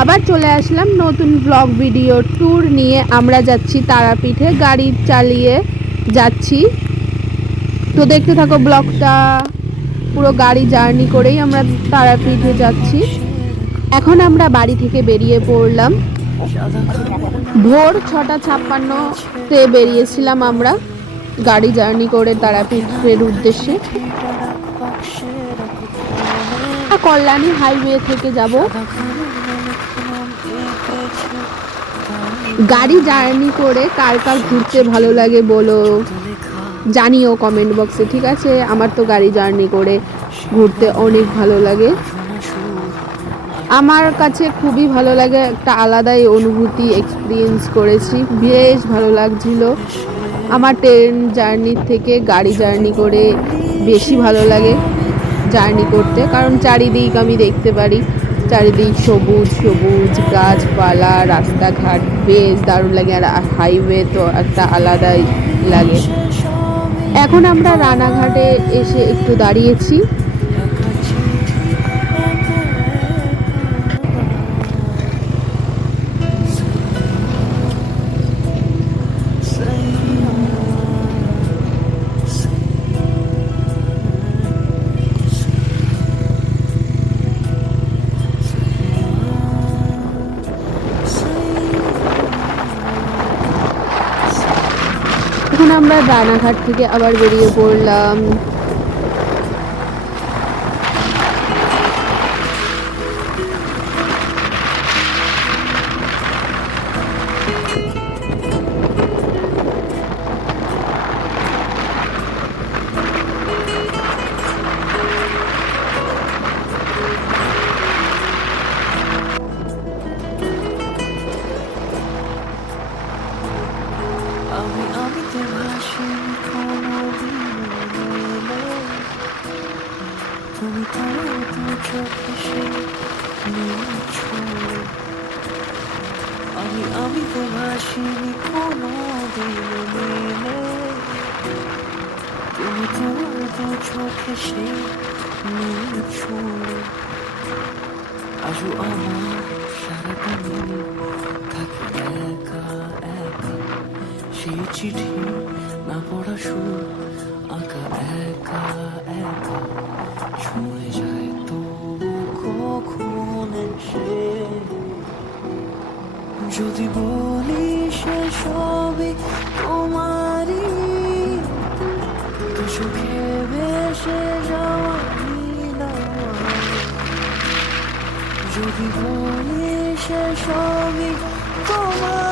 আবার চলে আসলাম নতুন ব্লগ ভিডিও ট্যুর নিয়ে। আমরা যাচ্ছি তারাপীঠে, গাড়ি চালিয়ে যাচ্ছি। তো দেখতে থাকো ব্লগটা পুরো গাড়ি জার্নি করেই আমরা তারাপীঠে যাচ্ছি। এখন আমরা বাড়ি থেকে বেরিয়ে পড়লাম। ভোর ছটা ছাপ্পান্নতে বেরিয়েছিলাম আমরা গাড়ি জার্নি করে তারাপীঠের উদ্দেশ্যে। কল্যাণী হাইওয়ে থেকে যাব। গাড়ি জার্নি করে কার কার ঘুরতে ভালো লাগে বলো? জানিও কমেন্ট বক্সে ঠিক আছে? আমার তো গাড়ি জার্নি করে ঘুরতে অনেক ভালো লাগে। আমার কাছে খুবই ভালো লাগে, একটা আলাদাই অনুভূতি এক্সপিরিয়েন্স করেছি। বেশ ভালো লাগছিল। আমার ট্রেন জার্নির থেকে গাড়ি জার্নি করে বেশি ভালো লাগে। জার্নি করতে, কারণ চারিদিক আমি দেখতে পারি। চারিদিক সবুজ সবুজ গাছপালা, রাস্তাঘাট বেশ দারুণ লাগে, আর হাইওয়ে তো একটা আলাদাই লাগে। এখন আমরা রানাঘাটে এসে একটু দাঁড়িয়েছি। আমরা রানাঘাট থেকে আবার বেরিয়ে পড়লাম সেই চিঠি না পড়া আঁকা একা একা ছুঁয়ে যায় তো কখন সে যদি বলি সে সবই তোমারই তো সুখে ভেসে যাওয়া। যদি বলি সে সবই তোমারই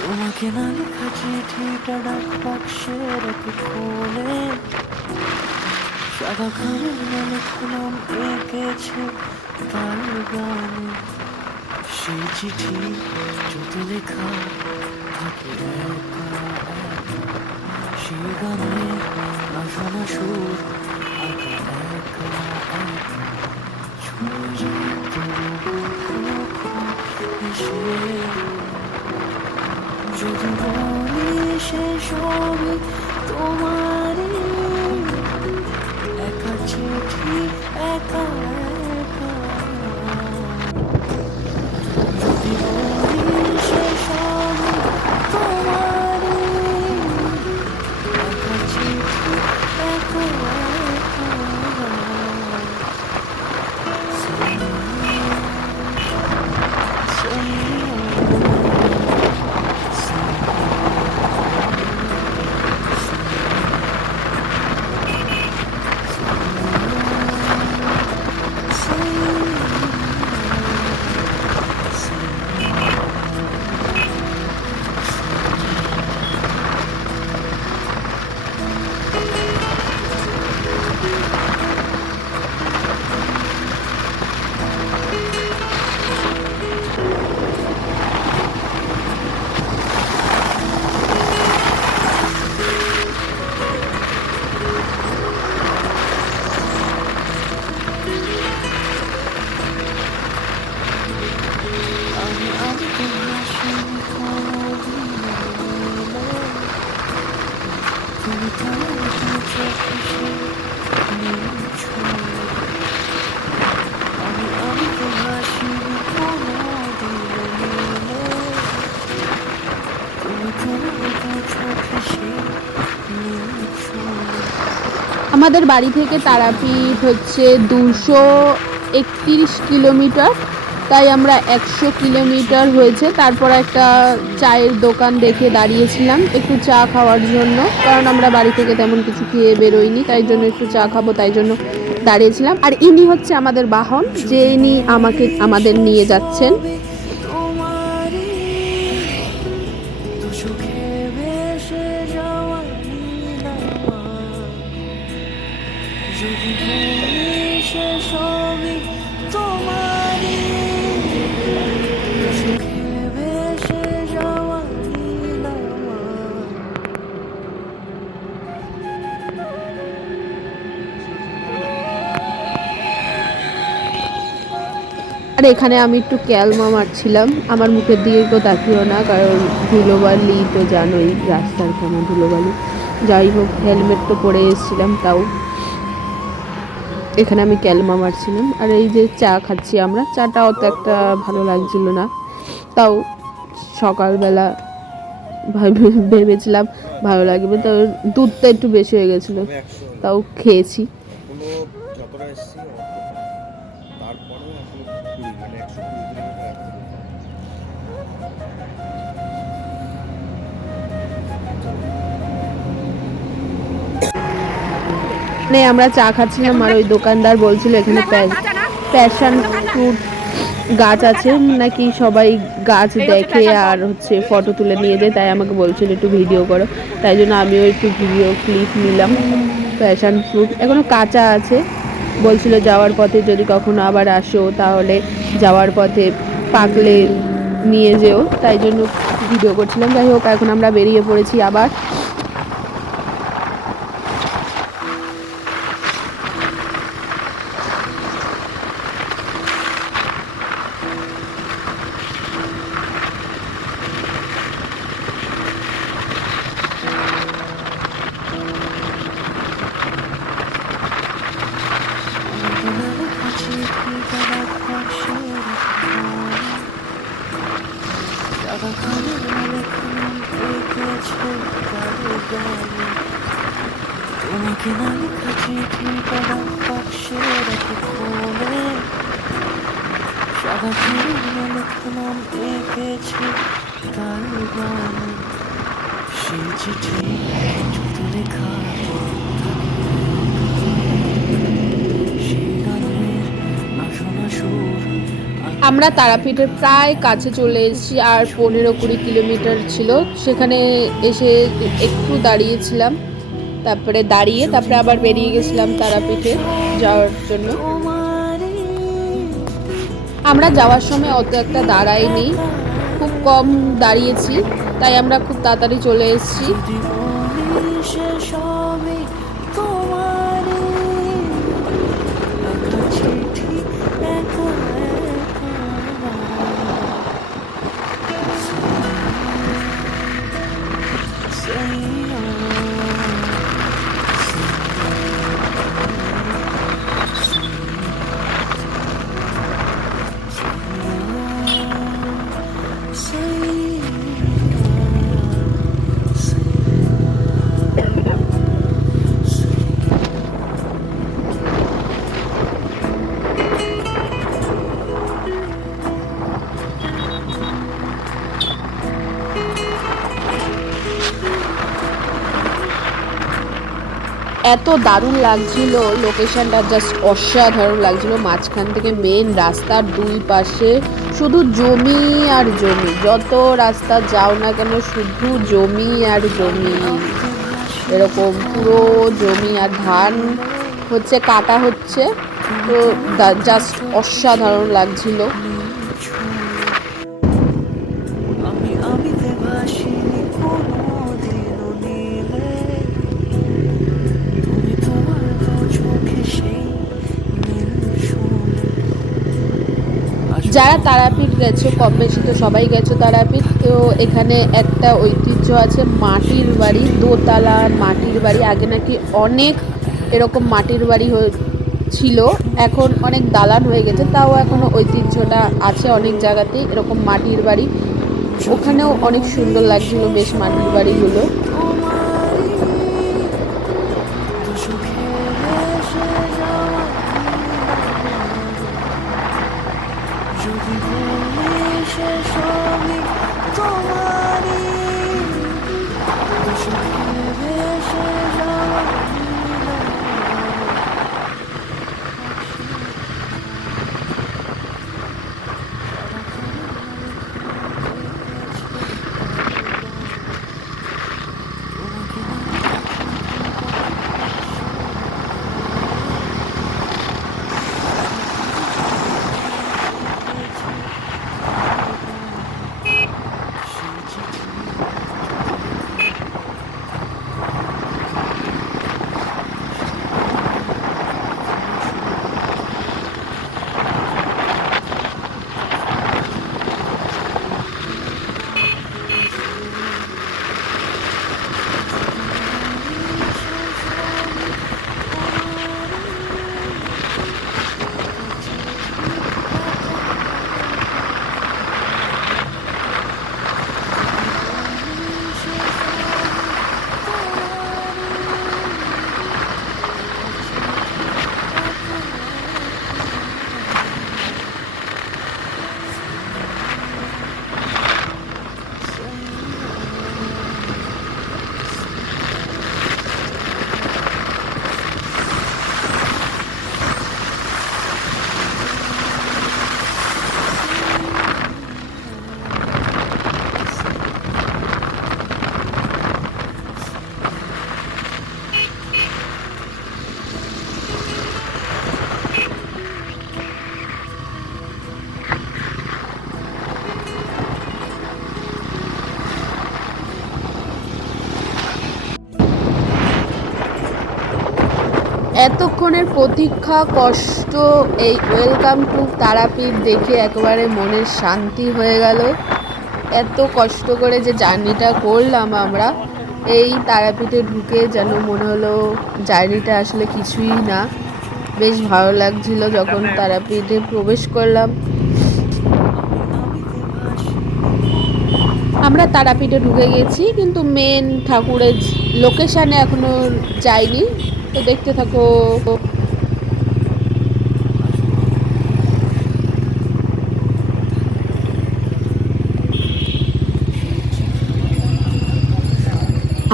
তোমাকে না লেখা চিঠিটা ডাক বাক্সে রেখে খুলে সাদা খামের নাম এঁকেছে তার গানে সেই চিঠি যত লেখা থাকে একা গানে না সুর যদি বলি তোমারই একা চিঠি একা আমাদের বাড়ি থেকে তারাপীঠ হচ্ছে দুশো একত্রিশ কিলোমিটার, তাই আমরা একশো কিলোমিটার হয়েছে। তারপর একটা চায়ের দোকান দেখে দাঁড়িয়েছিলাম একটু চা খাওয়ার জন্য। কারণ আমরা বাড়ি থেকে তেমন কিছু খেয়ে বেরোইনি, তাই জন্য একটু চা খাব, তাই জন্য দাঁড়িয়েছিলাম। আর ইনি হচ্ছে আমাদের বাহন, যে ইনি আমাকে, আমাদের নিয়ে যাচ্ছেন। আর এখানে আমি একটু ক্যালমা মারছিলাম। আমার মুখের দিকে কেউ তাকিও না, কারণ ধুলোবালি তো জানোই রাস্তার কেমন ধুলোবালি। যাই হোক হেলমেট তো পরে এসেছিলাম তাও। এখানে আমি ক্যালমা মারছিলাম। আর এই যে চা খাচ্ছি আমরা চাটা অত একটা ভালো লাগছিল না। তাও সকালবেলা ভাবে- ভেবেছিলাম ভালো লাগবে, তো দুধটা একটু বেশি হয়ে গেছিল। তাও খেয়েছি। মানে আমরা চা খাচ্ছিলাম আর ওই দোকানদার বলছিল এখানে প্যাশন ফ্রুট গাছ আছে নাকি সবাই গাছ দেখে আর হচ্ছে ফটো তুলে নিয়ে যায় তাই আমাকে বলছিল একটু ভিডিও করো। তাই জন্য আমিও একটু ভিডিও ক্লিপ নিলাম প্যাশন ফ্রুট। এখনও কাঁচা আছে। বলছিল যাওয়ার পথে যদি কখনো আবার আসো তাহলে যাওয়ার পথে পাকলে নিয়ে যেও। তাই জন্য ভিডিও করছিলাম। যাই হোক এখন আমরা বেরিয়ে পড়েছি আবার। আমরা তারাপীঠের প্রায় কাছে চলে এসেছি, আর পনেরো কুড়ি কিলোমিটার ছিল। সেখানে এসে একটু দাঁড়িয়েছিলাম, তারপরে দাঁড়িয়ে তারপরে আবার বেরিয়ে গেছিলাম তারাপীঠে যাওয়ার জন্য। আমরা যাওয়ার সময় অত একটা দাঁড়াইনি। খুব কম দাঁড়িয়েছি, তাই আমরা খুব তাড়াতাড়ি চলে এসেছি। এত দারুণ লাগছিল। লোকেশনটা জাস্ট অসাধারণ লাগছিল। মাঝখান থেকে মেন রাস্তার দুই পাশে শুধু জমি আর জমি। যত রাস্তা যাও না কেন শুধু জমি আর জমি। এরকম পুরো জমি আর ধান হচ্ছে, কাটা হচ্ছে। তো জাস্ট অসাধারণ লাগছিল। যারা তারাপীঠ গেছো, কম বেশি তো সবাই গেছো তারাপীঠ, তো এখানে একটা ঐতিহ্য আছে, মাটির বাড়ি, দোতলা মাটির বাড়ি। আগে নাকি অনেক এরকম মাটির বাড়ি ছিল, এখন অনেক দালান হয়ে গেছে, তাও এখনও ঐতিহ্যটা আছে অনেক জায়গাতেই, এরকম মাটির বাড়ি। ওখানেও অনেক সুন্দর লাগছিল বেশ মাটির বাড়িগুলো। এতক্ষণের প্রতীক্ষা, কষ্ট, এই ওয়েলকাম টু তারাপীঠ দেখে একেবারে মনের শান্তি হয়ে গেল। এত কষ্ট করে যে জার্নিটা করলাম আমরা, এই তারাপীঠে ঢুকে যেন মনে হলো জার্নিটা আসলে কিছুই না। বেশ ভালো লাগছিল যখন তারাপীঠে প্রবেশ করলাম। আমরা তারাপীঠে ঢুকে গেছি, কিন্তু মেন ঠাকুরের লোকেশানে এখনও যাইনি। তো দেখতে থাকো।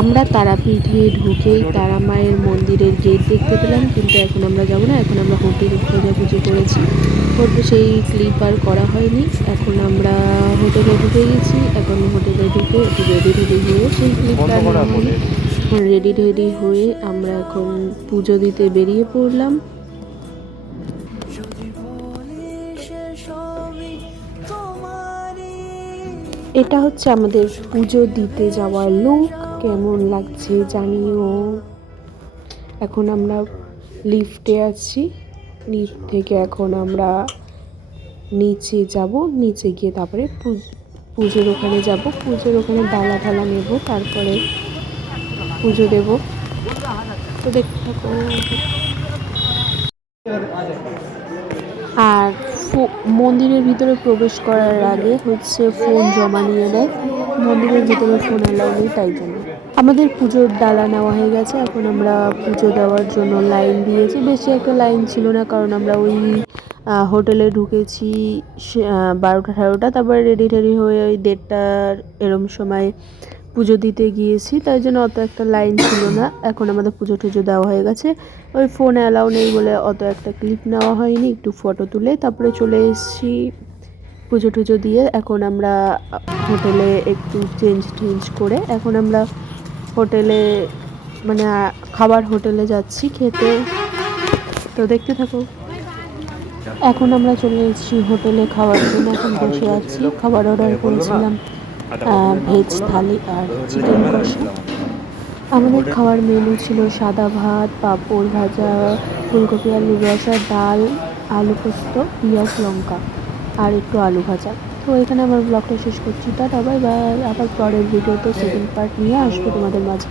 আমরা তারাপীঠে ঢুকেই তারা মায়ের মন্দিরের গেট দেখতে পেলাম কিন্তু এখন আমরা যাব না এখন আমরা হোটেলে খোঁজাখুঁজি করেছি। হোটেলে সেই ক্লিপ আর করা হয়নি। এখন আমরা হোটেলে ঢুকে গেছি এখন হোটেলে ঢুকে একটু রেডি রেডি হয়ে সেই ক্লিপটা রেডি রেডি হয়ে আমরা এখন পুজো দিতে বেরিয়ে পড়লাম। এটা হচ্ছে আমাদের পুজো দিতে যাওয়ার লুক কেমন লাগছে জানিও। এখন আমরা লিফটে আছি। লিফট থেকে এখন আমরা নিচে যাব। নিচে গিয়ে তারপরে পুজোর ওখানে যাব। পুজোর ওখানে ডালা ঢালা নেব। তারপরে পুজো দেব। তো দেখতে আর মন্দিরের ভিতরে প্রবেশ করার আগে হচ্ছে ফোন জমা নিয়ে নেয়। মন্দিরের ভিতরে ফোন অ্যালাউ নেই, তাই জন্য। আমাদের পুজোর ডালা নেওয়া হয়ে গেছে। এখন আমরা পুজো দেওয়ার জন্য লাইন দিয়েছি। বেশি একটা লাইন ছিল না, কারণ আমরা ওই হোটেলে ঢুকেছি বারোটা ঠারোটা তারপরে রেডি টেডি হয়ে ওই দেড়টার এরম সময় পুজো দিতে গিয়েছি তাই জন্য অত একটা লাইন ছিল না। এখন আমাদের পুজো টুজো দেওয়া হয়ে গেছে। ওই ফোন অ্যালাউ নেই বলে অত একটা ক্লিপ নেওয়া হয়নি একটু ফটো তুলে তারপরে চলে এসেছি পুজো টুজো দিয়ে। এখন আমরা হোটেলে একটু চেঞ্জ টেঞ্জ করে এখন আমরা হোটেলে মানে খাবার হোটেলে যাচ্ছি খেতে। তো দেখতে থাকো। এখন আমরা চলে এসেছি হোটেলে খাওয়ার জন্য এখন বসে আছি। খাবার অর্ডার করেছিলাম। ভেজ থালি আর চিকেন কষা। আমাদের খাওয়ার মেনু ছিল সাদা ভাত পাঁপড় ভাজা ফুলকপি আলু রসা ডাল আলু পোস্ত পিঁয়াজ লঙ্কা আর একটু আলু ভাজা। তো এখানে আমার ব্লগটা শেষ করছি। টাটা আবার বাই। আবার পরের ভিডিওতে সেকেন্ড পার্ট নিয়ে আসব তোমাদের মাঝে।